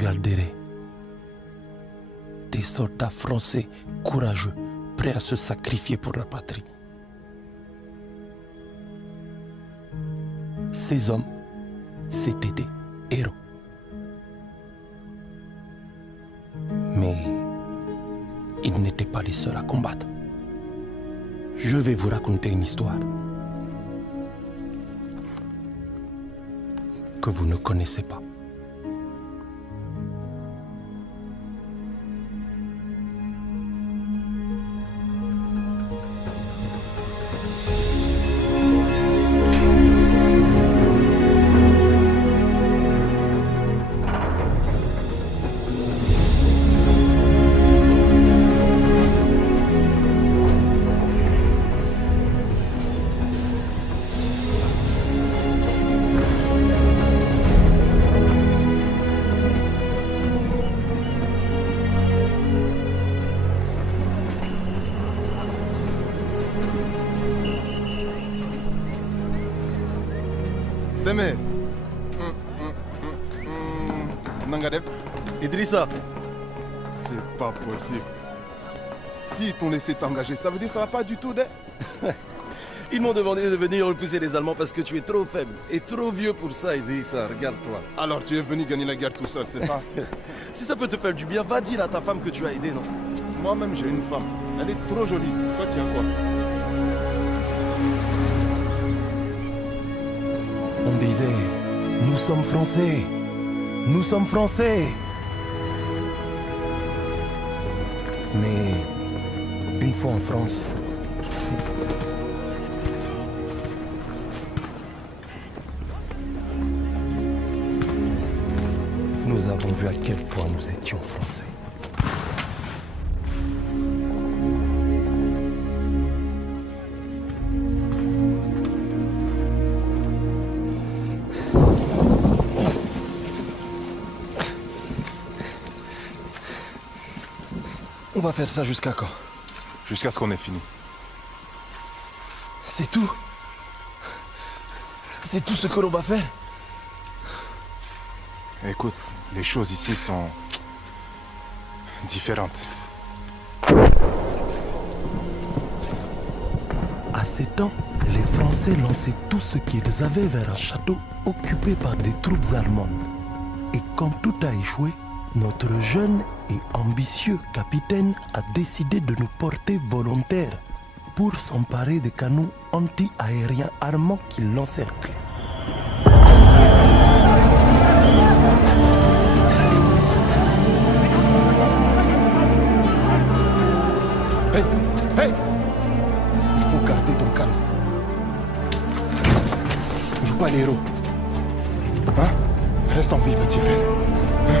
regarderai des soldats français courageux, prêts à se sacrifier pour la patrie. Ces hommes, c'étaient des héros. Mais ils n'étaient pas les seuls à combattre. Je vais vous raconter une histoire que vous ne connaissez pas. Deme. Nangadeb. Idrissa. C'est pas possible. S'ils t'ont laissé t'engager, ça veut dire que ça va pas du tout, de... Ils m'ont demandé de venir repousser les Allemands parce que tu es trop faible et trop vieux pour ça, Idrissa. Regarde-toi. Alors tu es venu gagner la guerre tout seul, c'est ça? Si ça peut te faire du bien, va dire à ta femme que tu as aidé, non? Moi-même, j'ai une femme. Elle est trop jolie. Toi, tu as quoi? On disait, nous sommes Français, nous sommes Français. Mais une fois en France, nous avons vu à quel point nous étions Français. On va faire ça jusqu'à quand? Jusqu'à ce qu'on ait fini. C'est tout? C'est tout ce que l'on va faire? Écoute, les choses ici sont... différentes. À ces temps, les Français lançaient tout ce qu'ils avaient vers un château occupé par des troupes allemandes. Et quand tout a échoué, notre jeune et ambitieux capitaine a décidé de nous porter volontaires pour s'emparer des canons anti-aériens armants qui l'encerclaient. Hey! Hey! Il faut garder ton calme. Joue pas les héros. Hein? Reste en vie, petit frère. Hein?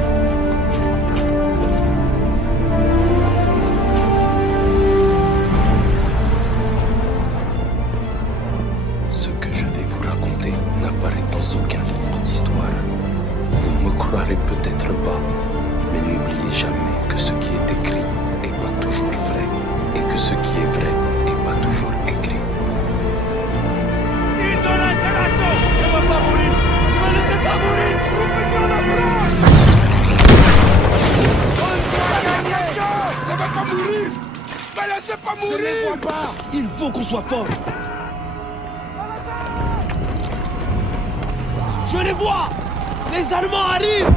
Ce que je vais vous raconter n'apparaît dans aucun livre d'histoire. Vous ne me croirez peut-être pas, mais n'oubliez jamais que ce qui est écrit n'est pas toujours vrai, et que ce qui est vrai n'est pas toujours écrit. Ils ont lancé l'assaut! Ne va pas mourir! Ne me laissez pas mourir! Trouvez-moi la France! Ça va pas mourir! Ne me laissez pas mourir! Je ne vois pas! Il faut qu'on soit fort. Je les vois! Les Allemands arrivent!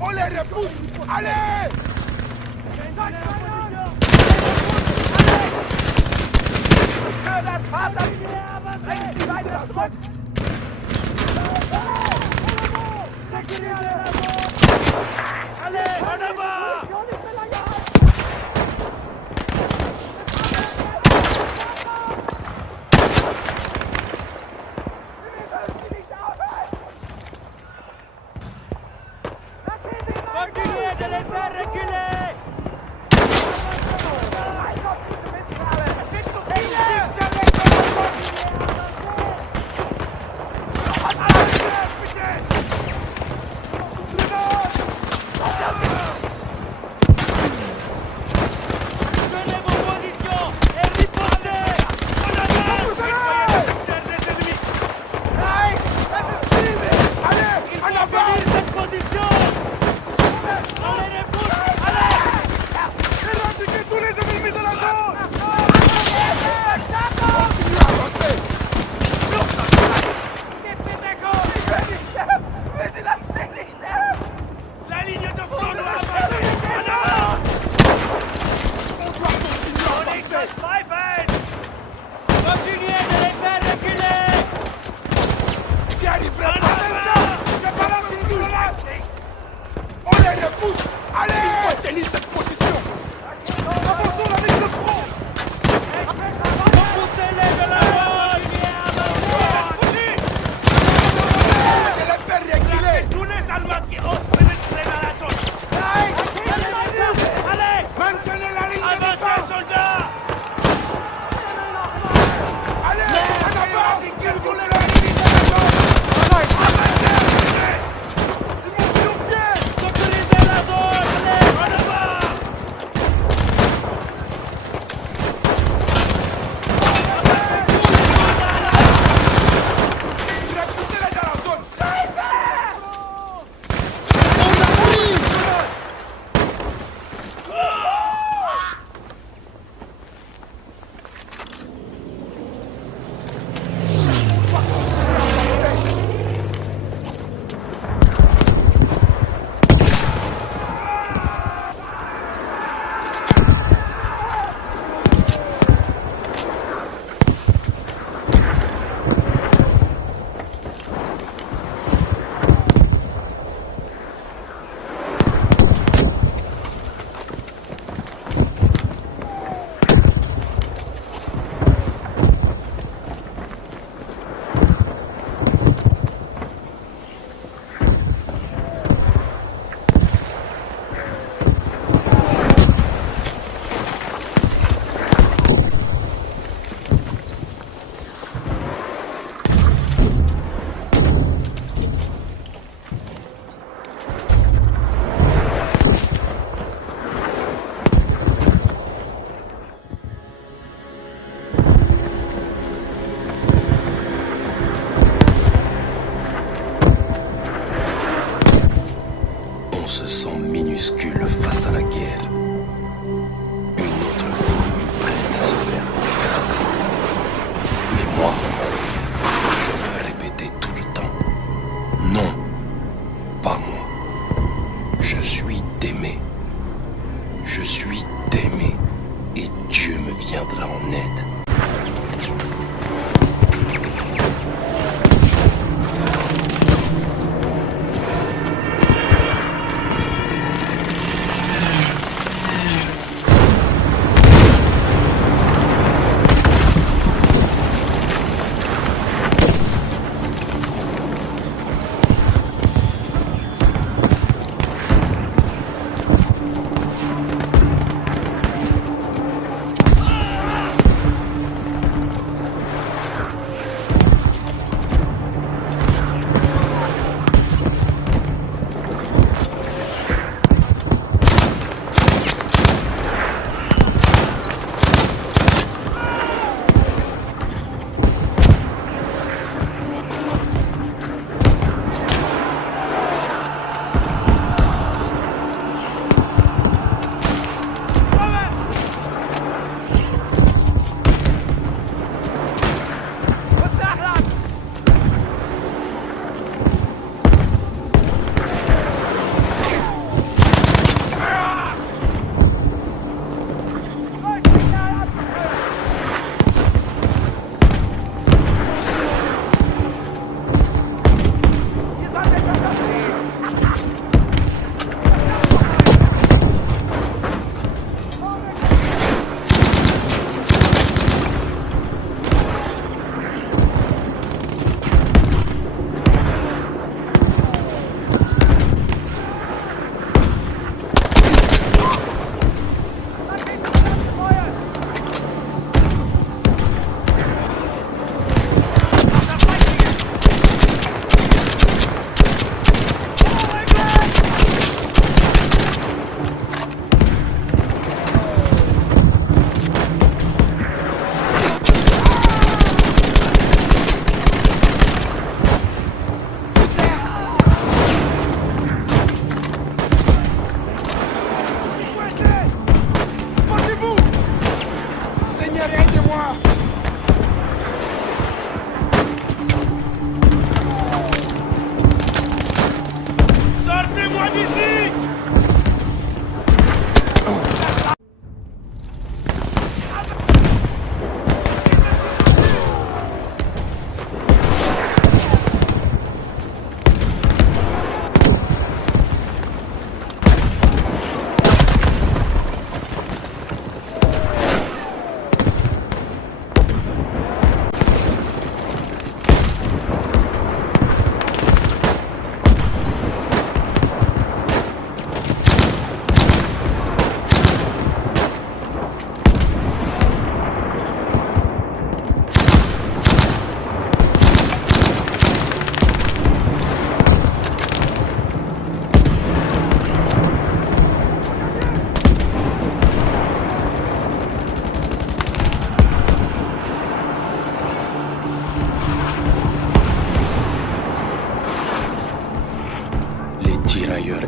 On les repousse. Allez! Das Vater! Bringen Sie weiter zurück! Allez, en avant! Continuez de les faire reculer! se sent minuscule face à la guerre. Une autre fourmi prête à se faire écraser. Mais moi, je me répétais tout le temps, non, pas moi. Je suis d'aimer. Je suis d'aimer. Et Dieu me viendra en aide.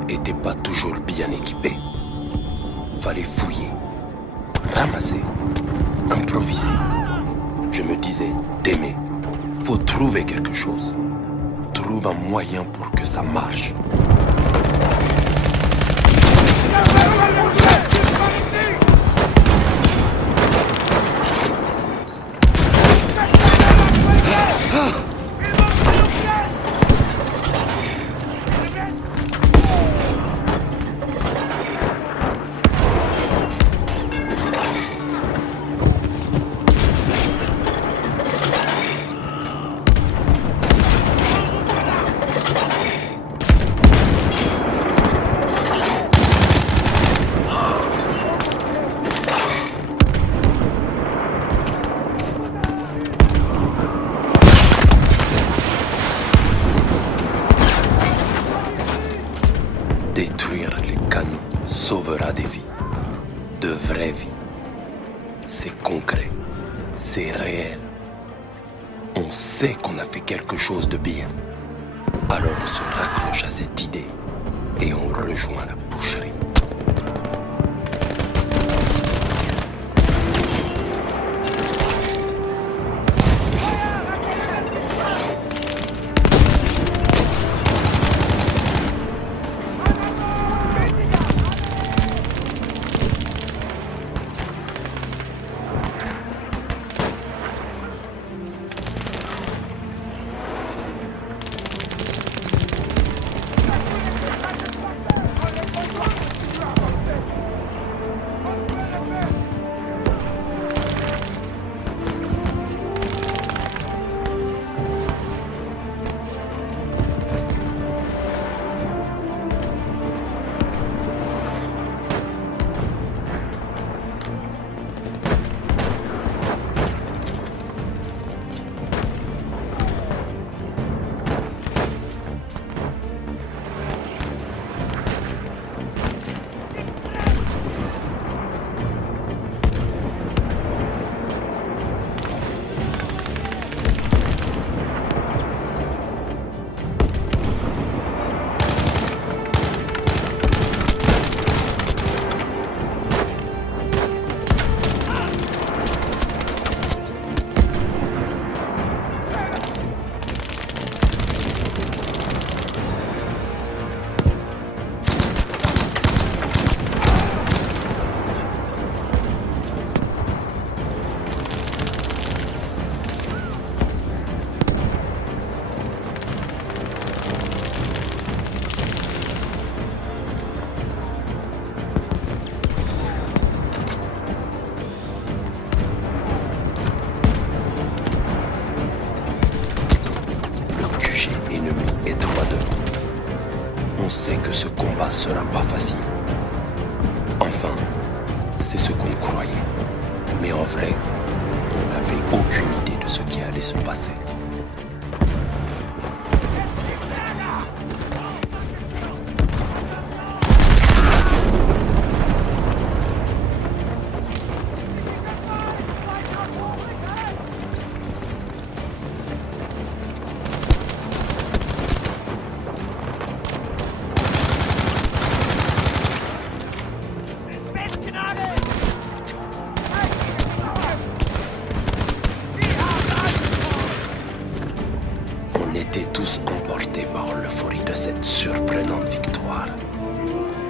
N'étaient pas toujours bien équipés. Fallait fouiller, ramasser, improviser. Je me disais, Témé, faut trouver quelque chose. Trouve un moyen pour que ça marche. Détruire les canaux sauvera des vies, de vraies vies. C'est concret, c'est réel. On sait qu'on a fait quelque chose de bien. Alors on se raccroche à cette idée et on rejoint la boucherie. On sait que ce combat sera pas facile. Enfin, c'est ce qu'on croyait. Mais en vrai, on n'avait aucune idée de ce qui allait se passer.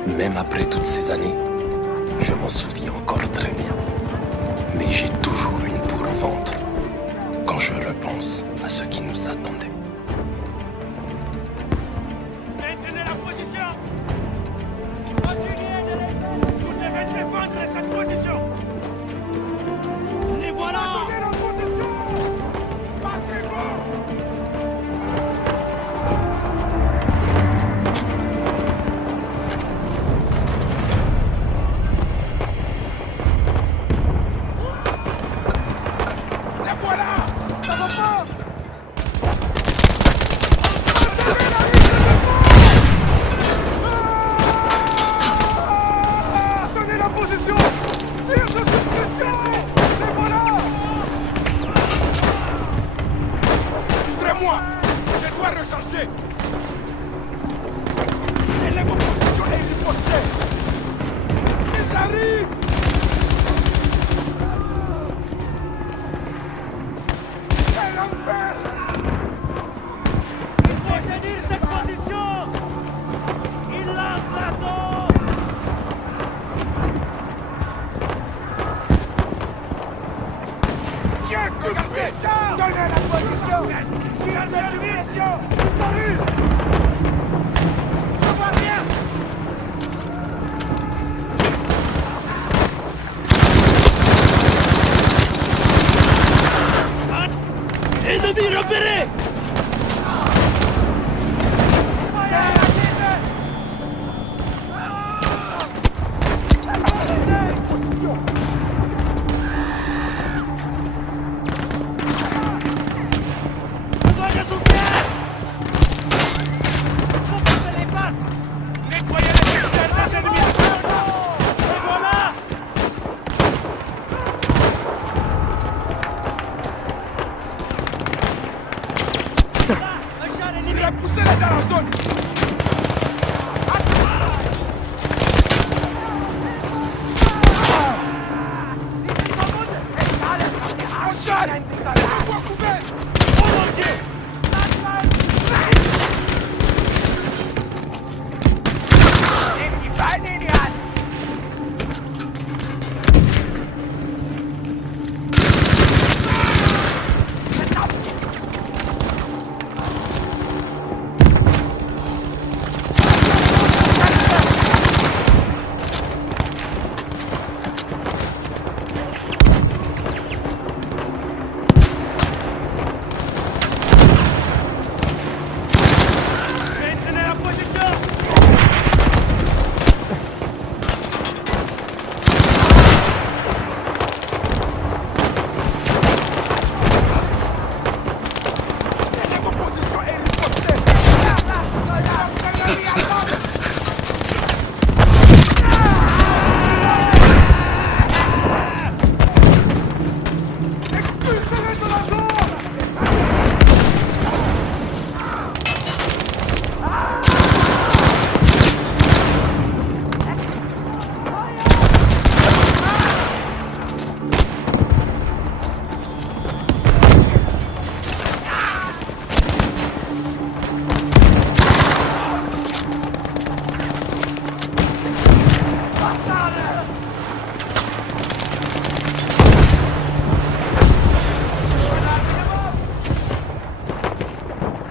Même après toutes ces années, je m'en souviens encore très bien. Mais j'ai toujours une boule au ventre quand je repense à ce qui nous attendait. Maintenez la position. Continuez de l'aider. Vous devez défendre cette position. Les voilà. Maintenez la position. Battez-vous. Ennemi repéré! Poussez-les dans la zone! On charge! Pourquoi couvert? Oh mon Dieu!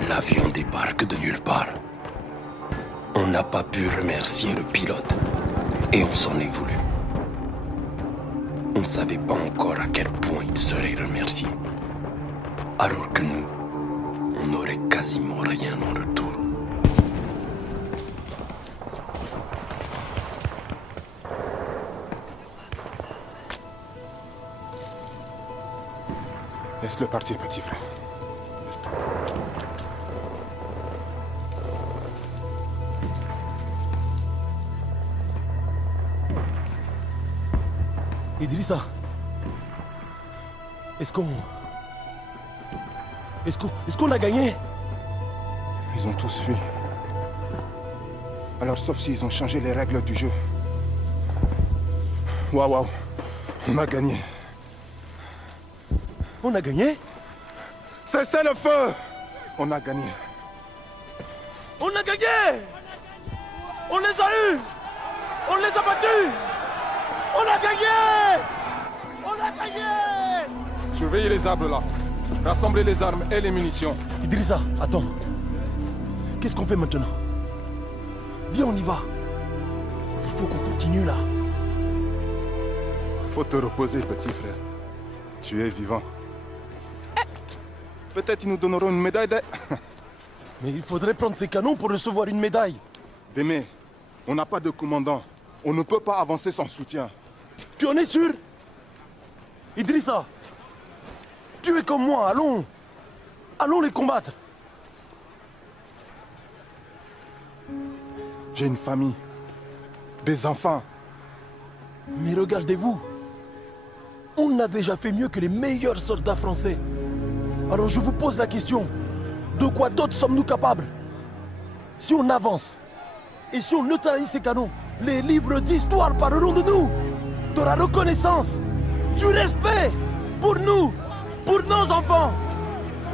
L'avion débarque de nulle part. On n'a pas pu remercier le pilote et on s'en est voulu. On ne savait pas encore à quel point il serait remercié. Alors que nous, on n'aurait quasiment rien en retour. Laisse-le partir, petit frère. Idrissa, est-ce qu'on a gagné? Ils ont tous fui. Alors sauf s'ils ont changé les règles du jeu. Waouh, on a gagné. On a gagné? Cessez le feu! On a gagné. On a gagné! On les a eus! On les a battus! On a gagné! On a gagné! Surveillez les arbres là. Rassemblez les armes et les munitions. Idrissa, attends. Qu'est-ce qu'on fait maintenant? Viens, on y va. Il faut qu'on continue là. Faut te reposer, petit frère. Tu es vivant. Peut-être ils nous donneront une médaille de... Mais il faudrait prendre ces canons pour recevoir une médaille. Démé, on n'a pas de commandant. On ne peut pas avancer sans soutien. Tu en es sûr? Idrissa, tu es comme moi, allons. Allons les combattre. J'ai une famille. Des enfants. Mais regardez-vous. On a déjà fait mieux que les meilleurs soldats français. Alors je vous pose la question. De quoi d'autre sommes-nous capables? Si on avance, et si on neutralise ces canons, les livres d'histoire parleront de nous. De la reconnaissance, du respect pour nous, pour nos enfants.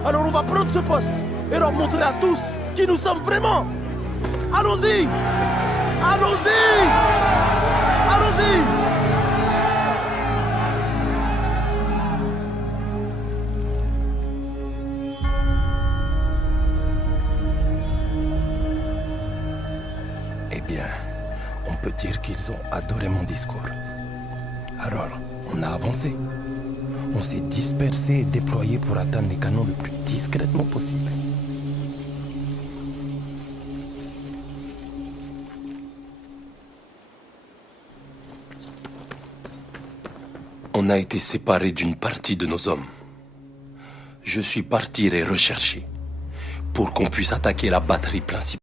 Alors on va prendre ce poste et leur montrer à tous qui nous sommes vraiment. Allons-y! Allons-y! Allons-y! Eh bien, on peut dire qu'ils ont adoré mon discours. Alors, on a avancé. On s'est dispersé et déployé pour atteindre les canons le plus discrètement possible. On a été séparés d'une partie de nos hommes. Je suis parti les rechercher pour qu'on puisse attaquer la batterie principale.